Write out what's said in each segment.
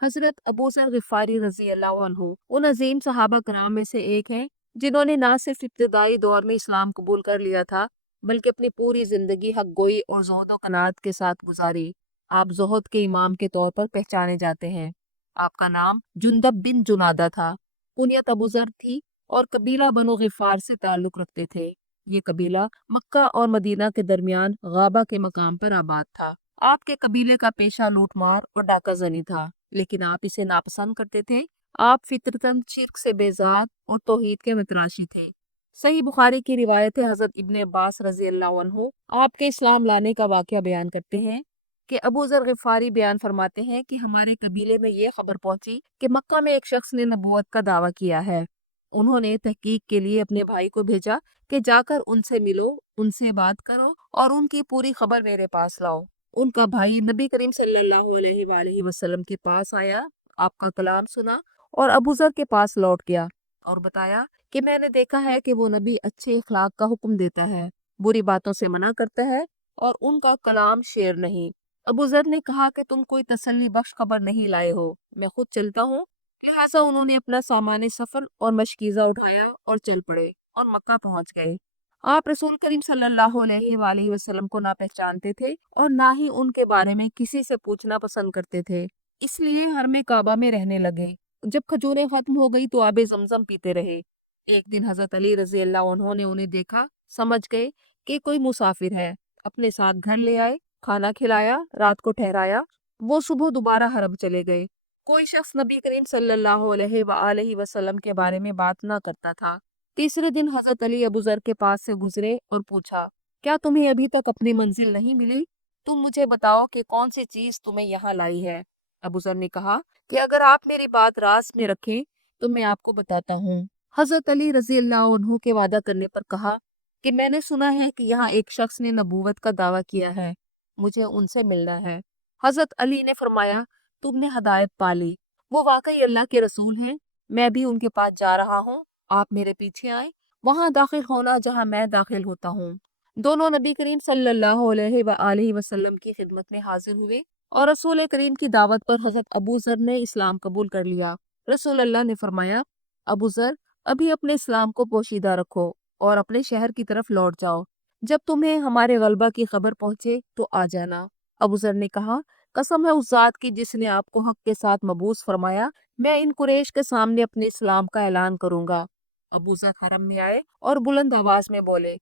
हजरत अबू ज़र गिफ़ारी रज़ी अल्लाह अन्हु उन अजीम सहाबा कराम में से एक हैं जिन्होंने ना सिर्फ इब्तदाई दौर में इस्लाम कबूल कर लिया था, बल्कि अपनी पूरी जिंदगी हक गोई और ज़ुहद व कनात के साथ गुजारी। आप ज़ुहद के इमाम के तौर पर पहचाने जाते हैं। आपका नाम जुंदब बिन जुनादा था। कुनियत अबू ज़र थी और कबीला बनो गिफ़ार से ताल्लुक रखते थे। ये कबीला मक्का और मदीना के दरमियान गाबा के मकाम पर आबाद था। आपके कबीले का पेशा लूटमार और डाका जनी था, लेकिन आप इसे नापसंद करते थे। आप फितरतन शिर्क से बेजाद और तौहीद के मतराशी थे। सही बुखारी की रिवायत है, हजरत इब्ने अब्बास रजी अल्लाह अन्हु आपके इस्लाम लाने का वाकया बयान करते हैं कि अबू जर गिफारी बयान फरमाते हैं कि हमारे कबीले में ये खबर पहुंची कि मक्का में एक शख्स ने नबूवत का दावा किया है। उन्होंने तहकीक के लिए अपने भाई को भेजा कि जाकर उनसे मिलो, उनसे बात करो और उनकी पूरी खबर मेरे पास लाओ। उनका भाई नबी करीम सल्लल्लाहु अलैहि वसल्लम के पास आया, आपका कलाम सुना और अबू जर के पास लौट गया और बताया कि मैंने देखा है कि वो नबी अच्छे इखलाक का हुक्म देता है, बुरी बातों से मना करता है और उनका कलाम शेर नहीं। अबू जर ने कहा कि तुम कोई तसल्ली बख्श खबर नहीं लाए हो, मैं खुद चलता हूँ। लिहाजा उन्होंने अपना सामान सफर और मशकीजा उठाया और चल पड़े और मक्का पहुंच गए। आप रसूल करीम सल्लल्लाहु अलैहि वसल्लम को ना पहचानते थे और ना ही उनके बारे में किसी से पूछना पसंद करते थे, इसलिए हरमे काबा में रहने लगे। जब खजूरें खत्म हो गई तो आबे जमजम पीते रहे। एक दिन हजरत अली रजी अल्लाह उन्होंने उन्हें देखा, समझ गए कि कोई मुसाफिर है। अपने साथ घर ले आए, खाना खिलाया, रात को ठहराया। वो सुबह दोबारा हरम चले गए। कोई शख्स नबी करीम सल्लल्लाहु अलैहि वसल्लम के बारे में बात ना करता था। तीसरे दिन हजरत अली अबू जर के पास से गुजरे और पूछा, क्या तुम्हें अभी तक अपनी मंजिल नहीं मिली? तुम मुझे बताओ कि कौन सी चीज तुम्हें यहाँ लाई है। अबू जर ने कहा कि अगर आप मेरी बात राज में रखें तो मैं आपको बताता हूँ। हजरत अली रजी अल्लाह अन्हु के वादा करने पर कहा कि मैंने सुना है कि यहाँ एक शख्स ने नबूवत का दावा किया है, मुझे उनसे मिलना है। हजरत अली ने फरमाया, तुमने हदायत पा ली, वो वाकई अल्लाह के रसूल हैं। मैं भी उनके पास जा रहा हूँ, आप मेरे पीछे आए, वहां दाखिल होना जहां मैं दाखिल होता हूँ। दोनों नबी करीम सल्लल्लाहु अलैहि वसल्लम की खिदमत में हाजिर हुए और रसूल करीम की दावत पर हजरत अबू जर ने इस्लाम कबूल कर लिया। रसूल अल्लाह ने फरमाया, अबू जर अभी अपने इस्लाम को पोशीदा रखो और अपने शहर की तरफ लौट जाओ। जब तुम्हें हमारे गलबा की खबर पहुंचे तो आ जाना। अबू जर ने कहा, कसम है उस जात की जिसने आपको हक के साथ मबूस फरमाया, मैं इन कुरैश के सामने अपने इस्लाम का ऐलान करूंगा। अबू जर हरम में आए और बुलंद आवाज में बोले,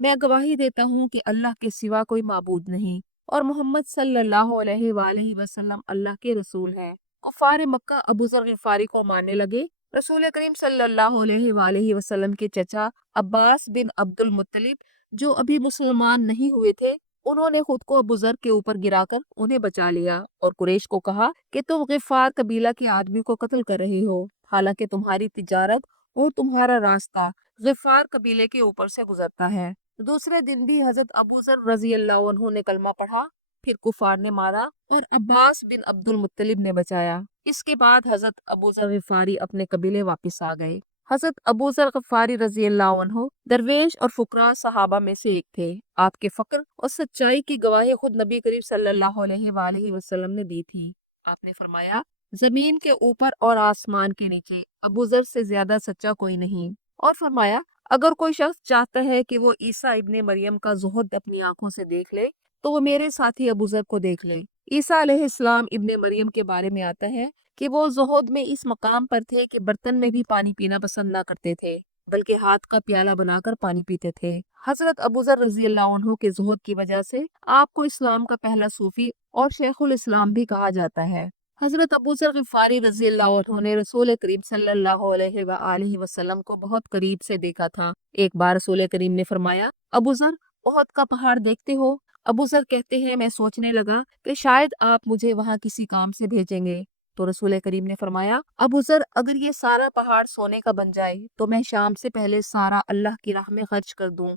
मैं गवाही देता हूँ कि अल्लाह के सिवा कोई माबूद नहीं और मोहम्मद सल्लल्लाहु अलैहि वसल्लम अल्लाह के रसूल हैं। कुफार मक्का अबू जर गिफारी को मारने लगे। रसूल करीम सल्लल्लाहु अलैहि वसल्लम के चचा अब्बास बिन अब्दुल मुत्तलिब, जो अभी मुसलमान नहीं हुए थे, उन्होंने खुद को अबू जर के ऊपर गिराकर उन्हें बचा लिया और कुरैश को कहा कि तुम गिफार कबीला के आदमी को कत्ल कर रहे हो, हालांकि तुम्हारी तिजारत और तुम्हारा रास्ता गिफार कबीले के ऊपर से गुजरता है। दूसरे दिन भी हजरत अबू जर रजी अल्लाह अन्हु ने कलमा पढ़ा, फिर कुफार ने मारा और अब्बास बिन अब्दुल मुत्तलिब ने बचाया। इसके बाद हजरत अबू जर गिफारी अपने कबीले वापस आ गए। हजरत अबू जर गिफारी रजी अल्लाह अन्हु दरवेश और फुकरा सहाबा में से एक थे। आपके फक्र और सच्चाई की गवाही खुद नबी करीम सल्लल्लाहु अलैहि वसल्लम ने दी थी। आपने फरमाया, जमीन के ऊपर और आसमान के नीचे अबू जर से ज्यादा सच्चा कोई नहीं। और फरमाया, अगर कोई शख्स चाहता है कि वो ईसा इब्ने मरियम का जुहद अपनी आंखों से देख ले, तो वो मेरे साथी अबू जर को देख ले। ईसा अलैहिस्सलाम इब्ने मरियम के बारे में आता है कि वो जुहद में इस मकाम पर थे कि बर्तन में भी पानी पीना पसंद ना करते थे, बल्कि हाथ का प्याला बनाकर पानी पीते थे। हजरत अबू जर रजी अल्लाह अन्हु के जुहद की वजह से आपको इस्लाम का पहला सूफी और शेखुल इस्लाम भी कहा जाता है। हजरत अबू जर गिफारी रजी अल्लाह अन्हु ने रसूल करीम सल्लल्लाहु अलैहि वसल्लम को बहुत करीब से देखा था। एक बार रसूल करीम ने फरमाया, अबू जर ओहद का पहाड़ देखते हो? अबू जर कहते हैं, मैं सोचने लगा कि शायद आप मुझे वहाँ किसी काम से भेजेंगे। तो रसूल करीम ने फरमाया, अबू जर अगर ये सारा पहाड़ सोने का बन जाए तो मैं शाम से पहले सारा अल्लाह की राह में खर्च कर दूं।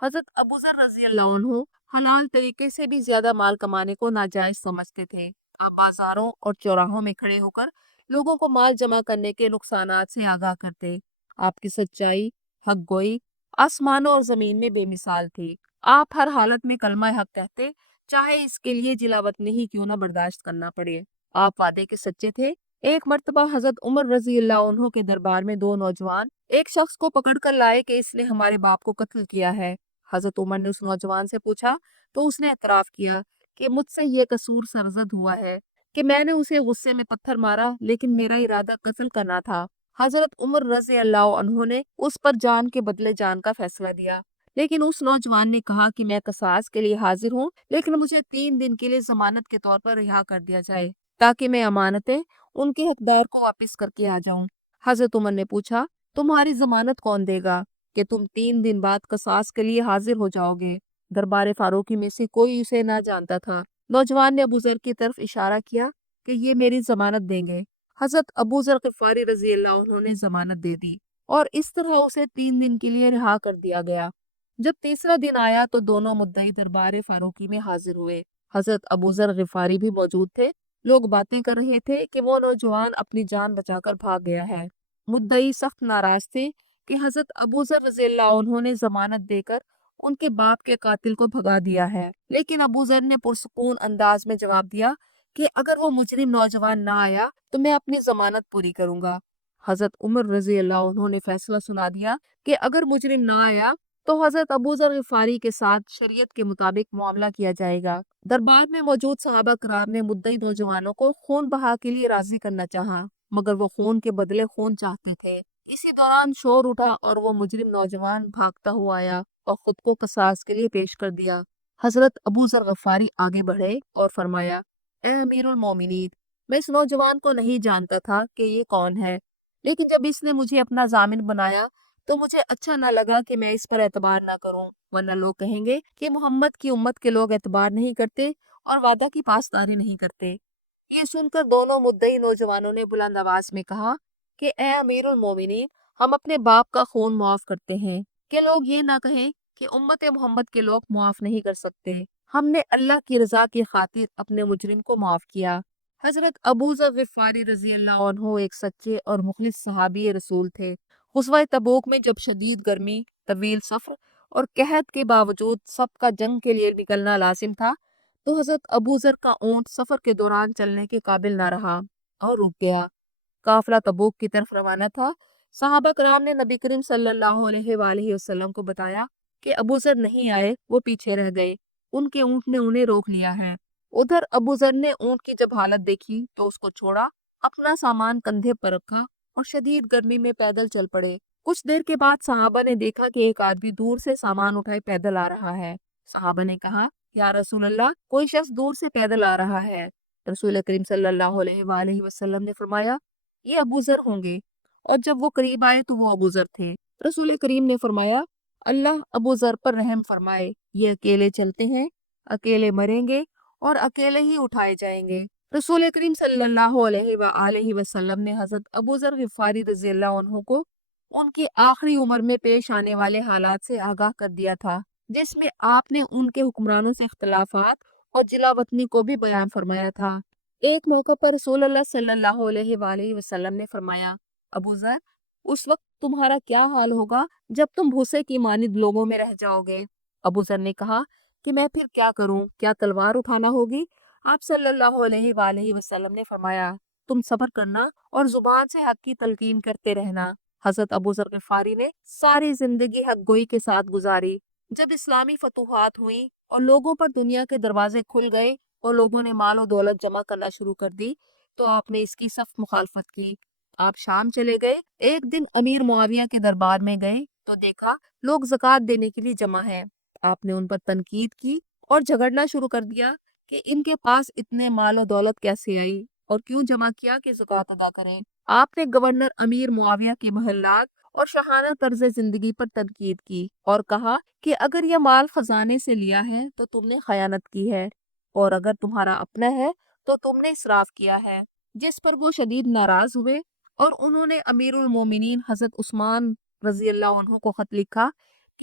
हजरत अबू जर रजी अल्लाह अन्हु हलाल तरीके से भी ज्यादा माल कमाने को नाजायज समझते थे। आप बाजारों और चौराहों में खड़े होकर लोगों को माल जमा करने के नुकसानात से आगाह करते। आपकी सच्चाई, हक गोई आसमानों और जमीन में बेमिसाल थी। आप हर हालत में कलमा हक कहते, चाहे इसके लिए जिला वतनी ही क्यों ना बर्दाश्त करना पड़े। آپ وعدے کے سچے تھے۔ ایک مرتبہ حضرت عمر رضی اللہ عنہ کے دربار میں دو نوجوان ایک شخص کو پکڑ کر لائے کہ اس نے ہمارے باپ کو قتل کیا ہے۔ حضرت عمر نے اس نوجوان سے پوچھا تو اس نے اعتراف کیا کہ مجھ سے یہ قصور سرزد ہوا ہے کہ میں نے اسے غصے میں پتھر مارا، لیکن میرا ارادہ قتل کرنا تھا۔ حضرت عمر رضی اللہ عنہ نے اس پر جان کے بدلے جان کا فیصلہ دیا، لیکن اس نوجوان نے کہا کہ میں قصاص کے لیے حاضر ہوں، لیکن مجھے 3 دن کے لیے ضمانت کے طور پر رہا کر دیا جائے تاکہ میں امانتیں ان کے حقدار کو واپس کر کے آ جاؤں۔ حضرت عمر نے پوچھا تمہاری ضمانت کون دے گا کہ تم 3 دن بعد قصاص کے لیے حاضر ہو جاؤ گے؟ دربار فاروقی میں سے کوئی اسے نہ جانتا تھا۔ نوجوان نے ابو ذر کی طرف اشارہ کیا کہ یہ میری ضمانت دیں گے۔ حضرت ابو ذر غفاری رضی اللہ عنہ نے ضمانت دے دی اور اس طرح اسے 3 دن کے لیے رہا کر دیا گیا۔ جب تیسرا دن آیا تو دونوں مدعی دربار فاروقی میں حاضر ہوئے۔ حضرت ابو ذر غفاری بھی موجود تھے۔ لوگ باتیں کر رہے تھے کہ وہ نوجوان اپنی جان بچا کر بھاگ گیا ہے۔ مدعی سخت ناراض تھے کہ حضرت ابو ذر رضی اللہ عنہ نے ضمانت دے کر ان کے باپ کے قاتل کو بھگا دیا ہے، لیکن ابو ذر نے پرسکون انداز میں جواب دیا کہ اگر وہ مجرم نوجوان نہ آیا تو میں اپنی ضمانت پوری کروں گا۔ حضرت عمر رضی اللہ عنہ نے فیصلہ سنا دیا کہ اگر مجرم نہ آیا تو حضرت ابو ذر غفاری کے ساتھ شریعت کے مطابق معاملہ کیا جائے گا۔ دربار میں موجود صحابہ کرام نے مدعی نوجوانوں کو خون بہا کے لیے راضی کرنا چاہا، مگر وہ خون کے بدلے خون چاہتے تھے۔ اسی دوران شور اٹھا اور وہ مجرم نوجوان بھاگتا ہوا آیا اور خود کو قصاص کے لیے پیش کر دیا۔ حضرت ابو ذر غفاری آگے بڑھے اور فرمایا اے امیر المومنین، میں اس نوجوان کو نہیں جانتا تھا کہ یہ کون ہے، لیکن جب اس نے مجھے اپنا ضامن بنایا تو مجھے اچھا نہ لگا کہ میں اس پر اعتبار نہ کروں، ورنہ لوگ کہیں گے کہ محمد کی امت کے لوگ اعتبار نہیں کرتے اور وعدہ کی پاسداری نہیں کرتے۔ یہ سن کر دونوں مدعی نوجوانوں نے بلند آواز میں کہا کہ اے امیر المومنین، ہم اپنے باپ کا خون معاف کرتے ہیں کہ لوگ یہ نہ کہیں کہ امت محمد کے لوگ معاف نہیں کر سکتے۔ ہم نے اللہ کی رضا کی خاطر اپنے مجرم کو معاف کیا۔ حضرت ابو ذر غفاری رضی اللہ عنہ ایک سچے اور مخلص صحابی رسول تھے۔ غزوہ تبوک میں جب شدید گرمی، طویل سفر اور قحط کے باوجود سب کا جنگ کے لیے نکلنا لازم تھا تو حضرت ابو ذر کا اونٹ سفر کے دوران چلنے کے قابل نہ رہا اور رک گیا۔ قافلہ تبوک کی طرف روانہ تھا۔ صحابہ کرام نے نبی کریم صلی اللہ علیہ وآلہ وسلم کو بتایا کہ ابو ذر نہیں آئے، وہ پیچھے رہ گئے، ان کے اونٹ نے انہیں روک لیا ہے۔ ادھر ابو ذر نے اونٹ کی جب حالت دیکھی تو اس کو چھوڑا، اپنا سامان کندھے پر رکھا اور شدید گرمی میں پیدل چل پڑے۔ کچھ دیر کے بعد صحابہ نے دیکھا کہ ایک آدمی دور سے سامان اٹھائے پیدل آ رہا ہے۔ صحابہ نے کہا یا رسول اللہ، کوئی شخص دور سے پیدل آ رہا ہے۔ رسول کریم صلی اللہ علیہ وآلہ وسلم نے فرمایا یہ ابو ذر ہوں گے، اور جب وہ قریب آئے تو وہ ابو ذر تھے۔ رسول کریم نے فرمایا اللہ ابو ذر پر رحم فرمائے، یہ اکیلے چلتے ہیں، اکیلے مریں گے اور اکیلے ہی اٹھائے جائیں گے۔ رسول کریم صلی اللہ علیہ وآلہ وسلم نے حضرت ابو ذر غفاری رضی اللہ عنہ کو ان کی آخری عمر میں پیش آنے والے حالات سے آگاہ کر دیا تھا، جس میں آپ نے ان کے حکمرانوں سے اختلافات اور جلا وطنی کو بھی بیان فرمایا تھا۔ ایک موقع پر رسول اللہ صلی اللہ علیہ وآلہ وسلم نے فرمایا ابو ذر، اس وقت تمہارا کیا حال ہوگا جب تم بھوسے کی مانند لوگوں میں رہ جاؤ گے؟ ابو ذر نے کہا کہ میں پھر کیا کروں، کیا تلوار اٹھانا ہوگی؟ آپ صلی اللہ علیہ وآلہ وسلم نے فرمایا تم صبر کرنا اور زبان سے حق کی تلقین کرتے رہنا۔ حضرت ابو ذر غفاری نے ساری زندگی حق گوئی کے ساتھ گزاری۔ جب اسلامی فتوحات ہوئیں اور لوگوں پر دنیا کے دروازے کھل گئے اور لوگوں نے مال و دولت جمع کرنا شروع کر دی تو آپ نے اس کی سخت مخالفت کی۔ آپ شام چلے گئے، ایک دن امیر معاویہ کے دربار میں گئے تو دیکھا لوگ زکوٰۃ دینے کے لیے جمع ہیں۔ آپ نے ان پر تنقید کی اور جھگڑنا شروع کر دیا کہ ان کے پاس اتنے مال و دولت کیسے آئی اور کیوں جمع کیا کہ زکوٰۃ ادا کریں۔ آپ نے گورنر امیر معاویہ کے محلات اور شاہانہ طرز زندگی پر تنقید کی اور کہا کہ اگر یہ مال خزانے سے لیا ہے تو تم نے خیانت کی ہے، اور اگر تمہارا اپنا ہے تو تم نے اسراف کیا ہے، جس پر وہ شدید ناراض ہوئے اور انہوں نے امیر المومنین حضرت عثمان رضی اللہ عنہ کو خط لکھا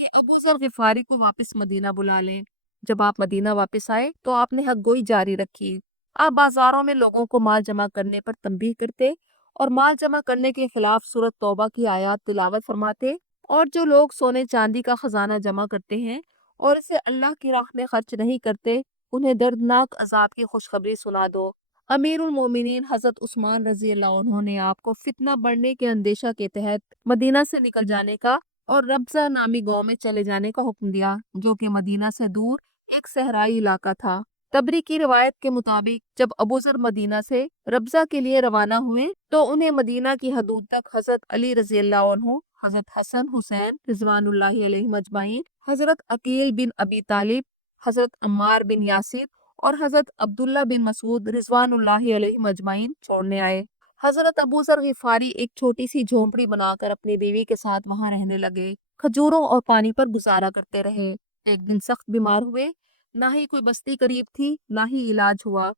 کہ ابو ذر غفاری کو واپس مدینہ بلا لیں۔ جب آپ مدینہ واپس آئے تو آپ نے حق گوئی جاری رکھی۔ آپ بازاروں میں لوگوں کو مال جمع کرنے پر تنبیہ کرتے اور مال جمع کرنے کے خلاف سورۃ توبہ کی آیات تلاوت فرماتے، اور جو لوگ سونے چاندی کا خزانہ جمع کرتے ہیں اور اسے اللہ کی راہ میں خرچ نہیں کرتے انہیں دردناک عذاب کی خوشخبری سنا دو۔ अमीरुल मोमिनीन हजरत उस्मान रजी अल्लाह अन्हु ने आपको फितना बढ़ने के अंदेशा के तहत मदीना से निकल जाने का और रब्जा नामी गांव में चले जाने का हुक्म दिया, जो कि मदीना से दूर एक सहराई इलाका था। तबरी की रिवायत के मुताबिक जब अबू जर मदीना से रब्जा के लिए रवाना हुए तो उन्हें मदीना की हदूद तक हजरत अली रजी अल्लाह अन्हु, हजरत हसन हुसैन रिजवानुल्लाहि अलैहिम अजमाइन, हजरत अकील बिन अबी तालिब, हजरत अम्मार बिन यासिर और हजरत अब्दुल्ला बिन मसूद रिजवानुल्लाहि अलैहिम अजमाइन छोड़ने आए। हजरत अबू जर गिफारी एक छोटी सी झोंपड़ी बनाकर अपनी बीवी के साथ वहां रहने लगे। खजूरों और पानी पर गुजारा करते रहे। एक दिन सख्त बीमार हुए। ना ही कोई बस्ती करीब थी, ना ही इलाज हुआ।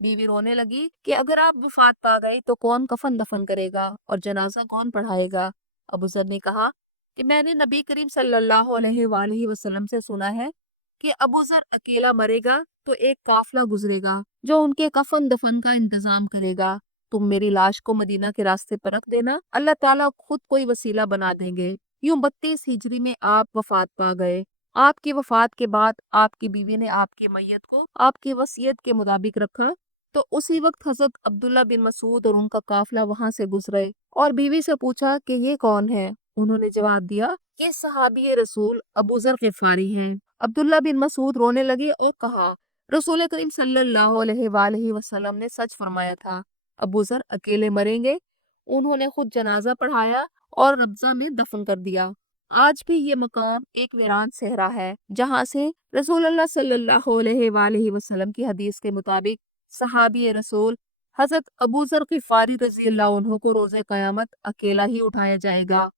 बीवी रोने लगी कि अगर आप वफात पा गए तो कौन कफन दफन करेगा और जनाजा कौन पढ़ाएगा। अबू जर ने कहा कि मैंने नबी करीम सल्लल्लाहु अलैहि वसल्लम से सुना है कि अबू जर अकेला मरेगा तो एक काफिला गुजरेगा जो उनके कफन दफन का इंतजाम करेगा। तुम मेरी लाश को मदीना के रास्ते पर रख देना, अल्लाह ताला खुद कोई वसीला बना देंगे। यूं 32 हिजरी में आप वफात पा गए। आपकी वफात के बाद आपकी बीवी ने आपकी मैयत को आपकी वसीयत के मुताबिक रखा। तो उसी वक्त हजरत अब्दुल्ला बिन मसूद और उनका काफिला वहां से गुजरे और बीवी से पूछा कि ये कौन है। उन्होंने जवाब दिया, ये सहाबी रसूल अबू जर गिफारी हैं। अब्दुल्ला बिन मसूद रोने लगे और कहा, रसूल करीम सल्लल्लाहु अलैहि वसल्लम ने सच फरमाया था, अबू जर अकेले मरेंगे। उन्होंने खुद जनाजा पढ़ाया और रब्जा में दफन कर दिया। आज भी ये मकाम एक वीरान सहरा है जहाँ से रसूलुल्लाह सल्लल्लाहु अलैहि वसल्लम की हदीस के मुताबिक सहाबी रसूल हजरत अबू जर गिफारी रजी अल्लाह अन्हु को रोज़े क़यामत अकेला ही उठाया जाएगा।